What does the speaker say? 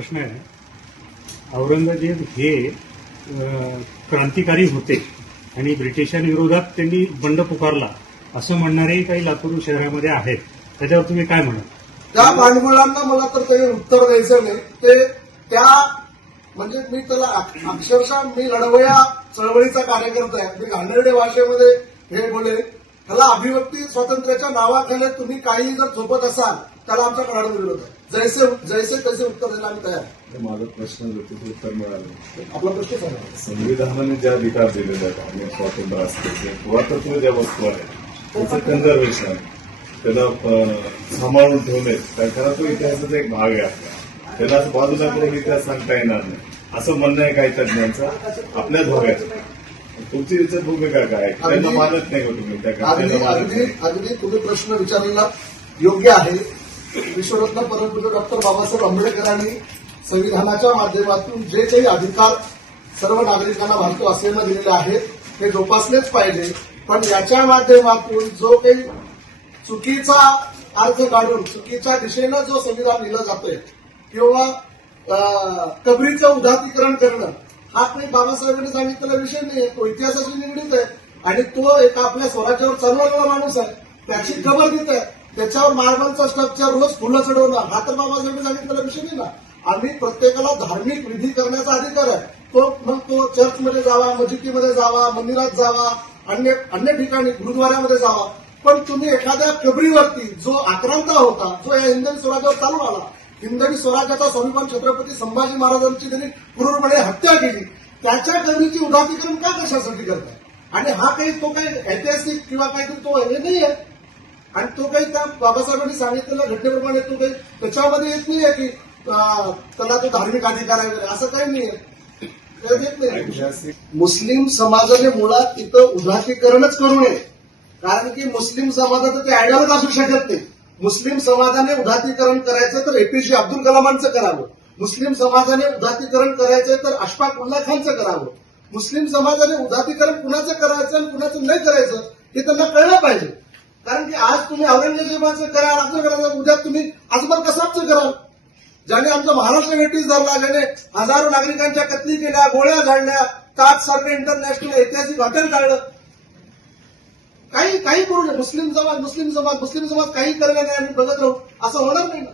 प्रश्न आहे. औरंगजेब हे क्रांतिकारी होते आणि ब्रिटिशांविरोधात त्यांनी बंड पुकारला. असं म्हणणारे काही लातूर शहरामध्ये आहेत. त्याच्यावर तुम्ही काय म्हणाल त्या भांडवलांना मला तर काही उत्तर द्यायचं नाही. ते त्या म्हणजे मी त्याला अक्षरशः मी लढवया चळवळीचा कार्यकर्ता आहे. मी घाणेरडे भाषेमध्ये हे बोले त्याला अभिव्यक्ती स्वातंत्र्याच्या नावाखाली तुम्ही काही जर झोपत असाल त्याला आमचा कडाडून विरोध आहे. जैसे जैसे तसे उत्तर द्यायला आम्ही तयार. माझा प्रश्न उत्तर मिळालं आपला प्रश्न सांगा संविधानाने जे अधिकार दिलेले आहेत स्वातंत्र्य असते पुरातत्व ज्या वस्तू आहेत त्याचं कन्झर्वेशन त्याला सांभाळून ठेवणे कारण तो इतिहासाचा एक भाग आहे आपला. त्याला बाजूला करून इतिहास सांगता येणार नाही. असं म्हणणं आहे काही तज्ञांचं आपल्या धोक्याचं. तुमची याच्यात भूमिका काय? त्यांना मानत नाही तुम्ही अगदी अगदी तुम्ही प्रश्न विचारलेला योग्य आहे. विश्वरत्न परमपूज्य डॉक्टर बाबासाहेब आंबेडकरांनी संविधानाच्या माध्यमातून जे काही अधिकार सर्व नागरिकांना भारतवासियांना दिलेले आहेत ते जोपासलेच पाहिजे. पण याच्या माध्यमातून जो काही चुकीचा अर्थ काढून चुकीच्या दिशेनं जो संविधान लिहिलं जातोय किंवा कबरीचं उदातीकरण करणं हा काही बाबासाहेबांनी सांगितलेला विषय नाही तो इतिहासाशी निगडीत आहे. आणि तो एका आपल्या स्वराज्यावर चालवलेला माणूस आहे. त्याची खबर देत आहे. त्याच्यावर मार्बलचा स्ट्रक्चर रोज फुलं चढवणार. हा तर बाबासाहेबांनी सांगितलेला विषय नाही ना. आम्ही प्रत्येकाला धार्मिक विधी करण्याचा अधिकार आहे. तो मग तो चर्चमध्ये जावा मस्जिदीमध्ये जावा मंदिरात जावा अन्य अन्य ठिकाणी गुरुद्वाऱ्यामध्ये जावा. पण तुम्ही एखाद्या कबरीवरती जो आक्रांता होता जो या हिंदवी स्वराज्यावर चालू आला हिंदवी स्वराज्याचा स्वाभिमान छत्रपती संभाजी महाराजांची त्यांनी क्रूरपणे हत्या केली. त्याच्या कबरीची उदातीकरण का कशासाठी करताय? आणि हा काही तो काही ऐतिहासिक किंवा काहीतरी तो हे नाही आहे आणि तो काही त्या बाबासाहेबांनी सांगितलेल्या घटनेप्रमाणे तो काही त्याच्यामध्ये येत नाहीये की अं, त्याला तो धार्मिक अधिकार आहे असं काही नाही. ऐतिहासिक. मुस्लिम समाजाने मुळात तिथं उदासीकरणच करू नये. कारण की मुस्लिम समाजाचं ते आयडियालच असू शकत नाही. मुस्लिम समाजाने उदातीकरण करायचं तर एपीजे अब्दुल कलामांचं करावं. मुस्लिम समाजाने उदातीकरण करायचं तर अशफाक उल्ला खानचं करावं. मुस्लिम समाजाने उदातीकरण कुणाचं करायचं आणि कुणाचं नाही करायचं हे त्यांना कळलं पाहिजे. कारण की आज तुम्ही औरंगजेबाचं कराल असं कराल उद्या तुम्ही अजबर कसाबचं कराल. ज्याने आमचा महाराष्ट्र ब्रिटिश धरला ज्याने हजारो नागरिकांच्या कत्ली केल्या गोळ्या झाडल्या ताज सारखं इंटरनॅशनल ऐतिहासिक हॉटेल काढलं काही काही करू नये. मुस्लिम समाज मुस्लिम समाज मुस्लिम समाज काही करायला नाही आम्ही बघत राहू. असं होणार नाही ना?